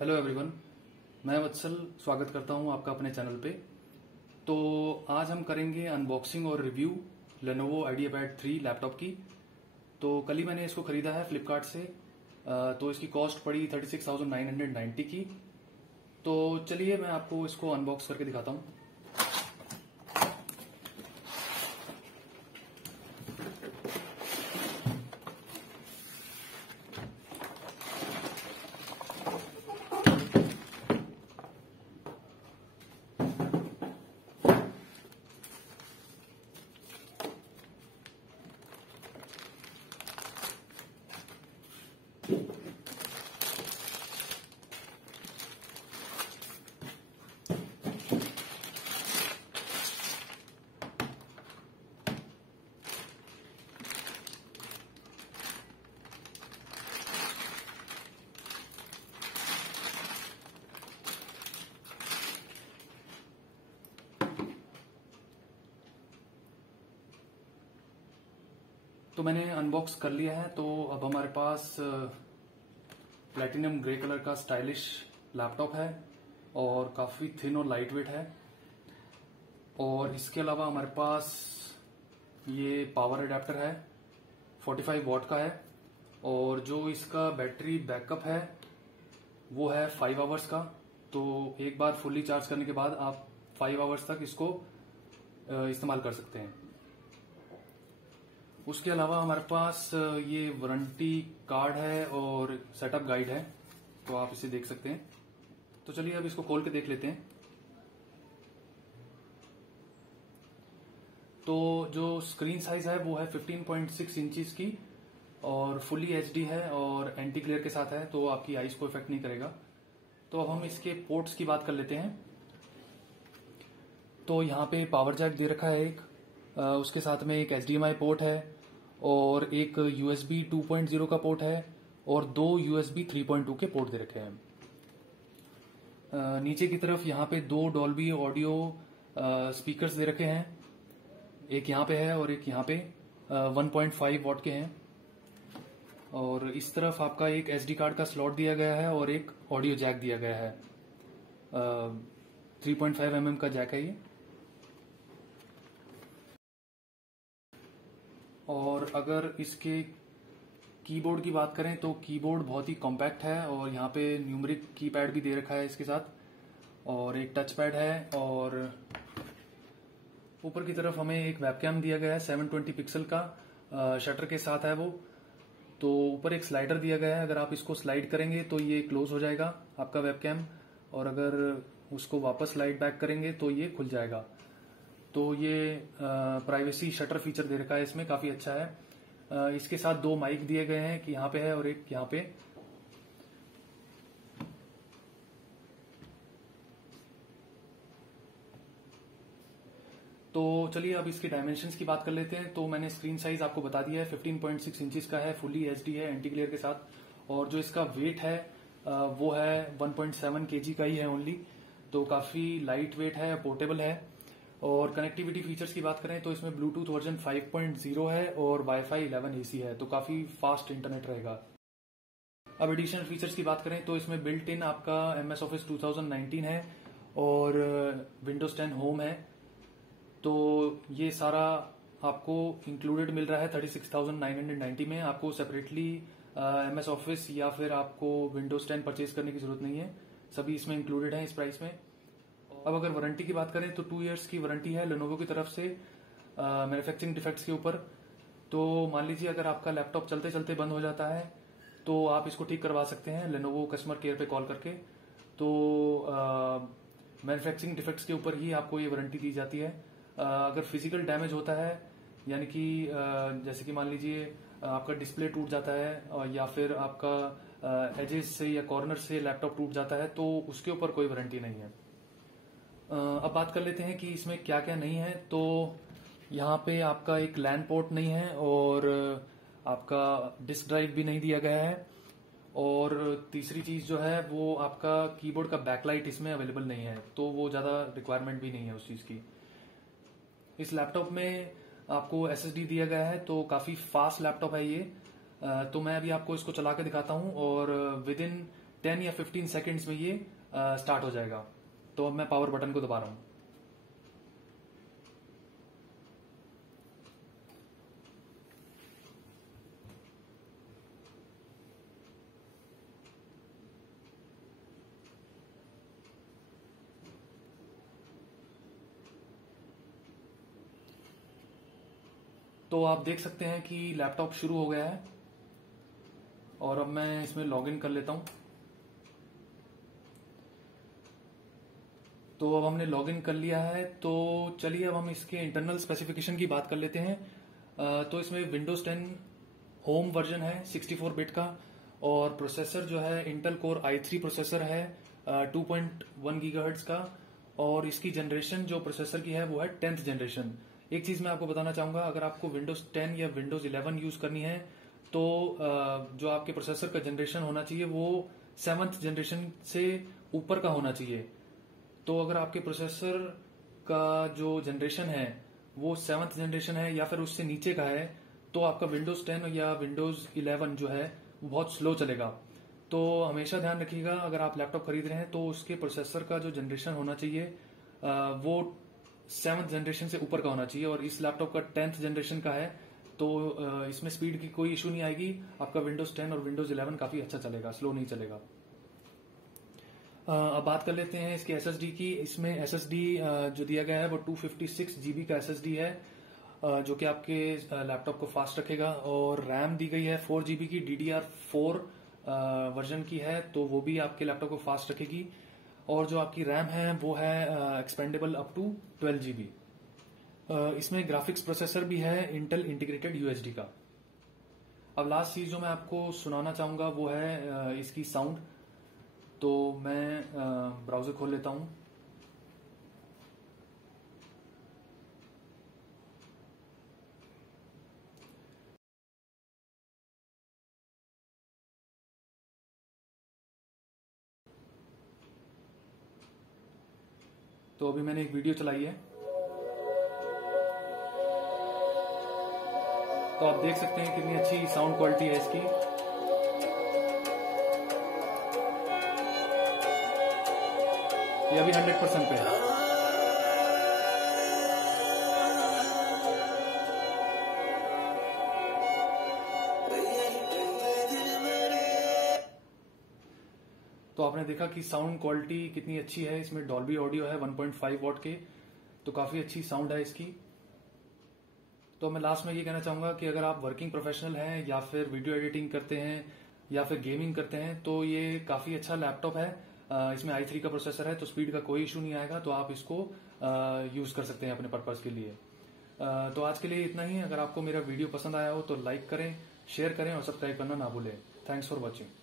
Hello everyone, मैं वत्सल स्वागत करता हूं आपका अपने चैनल पे। तो आज हम करेंगे अनबॉक्सिंग और रिव्यू लेनोवो आइडियापैड 3 लैपटॉप की। तो कल ही मैंने इसको खरीदा है फ्लिपकार्ट से। तो इसकी कॉस्ट पड़ी 36,990 की। तो चलिए मैं आपको इसको अनबॉक्स करके दिखाता हूं। तो मैंने अनबॉक्स कर लिया है। तो अब हमारे पास प्लैटिनम ग्रे कलर का स्टाइलिश लैपटॉप है और काफी थिन और लाइट वेट है। और इसके अलावा हमारे पास ये पावर अडेप्टर है, 45 वॉट का है। और जो इसका बैटरी बैकअप है वो है 5 आवर्स का। तो एक बार फुल्ली चार्ज करने के बाद आप 5 आवर्स तक इसको इस्तेमाल कर सकते हैं। उसके अलावा हमारे पास ये वारंटी कार्ड है और सेटअप गाइड है, तो आप इसे देख सकते हैं। तो चलिए अब इसको खोल के देख लेते हैं। तो जो स्क्रीन साइज है वो है 15.6 इंचेस की और फुल्ली एचडी है और एंटी ग्लेयर के साथ है, तो आपकी आईज को इफेक्ट नहीं करेगा। तो अब हम इसके पोर्ट्स की बात कर लेते हैं। तो यहाँ पे पावर जैक दे रखा है एक, उसके साथ में एक HDMI पोर्ट है और एक USB 2.0 का पोर्ट है और 2 USB 3.2 के पोर्ट दे रखे हैं। नीचे की तरफ यहाँ पे 2 डॉल्बी ऑडियो स्पीकर्स दे रखे हैं, एक यहाँ पे है और एक यहाँ पे 1.5 वॉट के हैं। और इस तरफ आपका एक SD कार्ड का स्लॉट दिया गया है और एक ऑडियो जैक दिया गया है। 3.5 mm का जैक है ये। और अगर इसके कीबोर्ड की बात करें तो कीबोर्ड बहुत ही कॉम्पैक्ट है और यहाँ पे न्यूमेरिक कीपैड भी दे रखा है इसके साथ, और एक टच पैड है। और ऊपर की तरफ हमें एक वेबकैम दिया गया है 720 पिक्सल का, शटर के साथ है वो। तो ऊपर एक स्लाइडर दिया गया है, अगर आप इसको स्लाइड करेंगे तो ये क्लोज हो जाएगा आपका वेबकैम, और अगर उसको वापस स्लाइड बैक करेंगे तो ये खुल जाएगा। तो ये प्राइवेसी शटर फीचर दे रखा है इसमें, काफी अच्छा है। इसके साथ 2 माइक दिए गए हैं, कि यहाँ पे है और एक यहाँ पे। तो चलिए अब इसके डायमेंशंस की बात कर लेते हैं। तो मैंने स्क्रीन साइज आपको बता दिया है, 15.6 इंचेस का है, फुल्ली एचडी है एंटी ग्लेयर के साथ। और जो इसका वेट है वो है 1.7 kg का ही है ओनली। तो काफी लाइट वेट है, पोर्टेबल है। और कनेक्टिविटी फीचर्स की बात करें तो इसमें ब्लूटूथ वर्जन 5.0 है और वाईफाई 11 AC है, तो काफी फास्ट इंटरनेट रहेगा। अब एडिशनल फीचर्स की बात करें तो इसमें बिल्ट इन आपका MS Office 2019 है और विंडोज 10 होम है। तो ये सारा आपको इंक्लूडेड मिल रहा है 36,990 में। आपको सेपरेटली MS Office या फिर आपको विंडोज 10 परचेज करने की जरूरत नहीं है, सभी इसमें इंक्लूडेड है इस प्राइस में। अब अगर वारंटी की बात करें तो 2 इयर्स की वारंटी है लेनोवो की तरफ से मैन्युफैक्चरिंग डिफेक्ट्स के ऊपर। तो मान लीजिए अगर आपका लैपटॉप चलते चलते बंद हो जाता है तो आप इसको ठीक करवा सकते हैं लेनोवो कस्टमर केयर पे कॉल करके। तो मैन्युफैक्चरिंग डिफेक्ट्स के ऊपर ही आपको ये वारंटी दी जाती है। अगर फिजिकल डैमेज होता है, यानी कि जैसे कि मान लीजिए आपका डिस्प्ले टूट जाता है या फिर आपका एजेस से या कॉर्नर से लैपटॉप टूट जाता है, तो उसके ऊपर कोई वारंटी नहीं है। अब बात कर लेते हैं कि इसमें क्या क्या नहीं है। तो यहाँ पे आपका एक लैन पोर्ट नहीं है और आपका डिस्क ड्राइव भी नहीं दिया गया है। और तीसरी चीज जो है वो आपका कीबोर्ड का बैकलाइट इसमें अवेलेबल नहीं है, तो वो ज्यादा रिक्वायरमेंट भी नहीं है उस चीज की। इस लैपटॉप में आपको SSD दिया गया है, तो काफी फास्ट लैपटॉप है ये। तो मैं अभी आपको इसको चला के दिखाता हूँ और विद इन 10 या 15 सेकेंड्स में ये स्टार्ट हो जाएगा। तो अब मैं पावर बटन को दबा रहा हूं। तो आप देख सकते हैं कि लैपटॉप शुरू हो गया है और अब मैं इसमें लॉगिन कर लेता हूं। तो अब हमने लॉगिन कर लिया है। तो चलिए अब हम इसके इंटरनल स्पेसिफिकेशन की बात कर लेते हैं। तो इसमें विंडोज 10 होम वर्जन है 64 बिट का, और प्रोसेसर जो है इंटेल कोर i3 प्रोसेसर है 2.1 गीगाहर्ट्ज का, और इसकी जनरेशन जो प्रोसेसर की है वो है 10th जनरेशन। एक चीज मैं आपको बताना चाहूंगा, अगर आपको विंडोज 10 या विंडोज 11 यूज करनी है तो जो आपके प्रोसेसर का जनरेशन होना चाहिए वो 7th जनरेशन से ऊपर का होना चाहिए। तो अगर आपके प्रोसेसर का जो जनरेशन है वो 7th जनरेशन है या फिर उससे नीचे का है तो आपका विंडोज 10 या विंडोज 11 जो है वो बहुत स्लो चलेगा। तो हमेशा ध्यान रखिएगा, अगर आप लैपटॉप खरीद रहे हैं तो उसके प्रोसेसर का जो जनरेशन होना चाहिए वो 7th जनरेशन से ऊपर का होना चाहिए, और इस लैपटॉप का 10th जनरेशन का है तो इसमें स्पीड की कोई इशू नहीं आएगी। आपका विंडोज 10 और विंडोज 11 काफी अच्छा चलेगा, स्लो नहीं चलेगा। अब बात कर लेते हैं इसके एसएसडी की। इसमें एसएसडी जो दिया गया है वो 256 जीबी का एसएसडी है, जो कि आपके लैपटॉप को फास्ट रखेगा। और रैम दी गई है 4 जीबी की, DDR4 वर्जन की है, तो वो भी आपके लैपटॉप को फास्ट रखेगी। और जो आपकी रैम है वो है एक्सपेंडेबल अप टू 12 जीबी। इसमें ग्राफिक्स प्रोसेसर भी है इंटेल इंटीग्रेटेड यूएसडी का। अब लास्ट चीज जो मैं आपको सुनाना चाहूंगा वो है इसकी साउंड। तो मैं ब्राउजर खोल लेता हूं। तो अभी मैंने एक वीडियो चलाई है, तो आप देख सकते हैं कितनी अच्छी साउंड क्वालिटी है इसकी। ये अभी 100% पे है। तो आपने देखा कि साउंड क्वालिटी कितनी अच्छी है। इसमें डॉल्बी ऑडियो है 1.5 वॉट के, तो काफी अच्छी साउंड है इसकी। तो मैं लास्ट में ये कहना चाहूंगा कि अगर आप वर्किंग प्रोफेशनल हैं या फिर वीडियो एडिटिंग करते हैं या फिर गेमिंग करते हैं तो ये काफी अच्छा लैपटॉप है। इसमें i3 का प्रोसेसर है तो स्पीड का कोई इशू नहीं आएगा, तो आप इसको यूज कर सकते हैं अपने पर्पज के लिए। तो आज के लिए इतना ही। अगर आपको मेरा वीडियो पसंद आया हो तो लाइक करें, शेयर करें और सब्सक्राइब करना ना भूलें। Thanks for watching.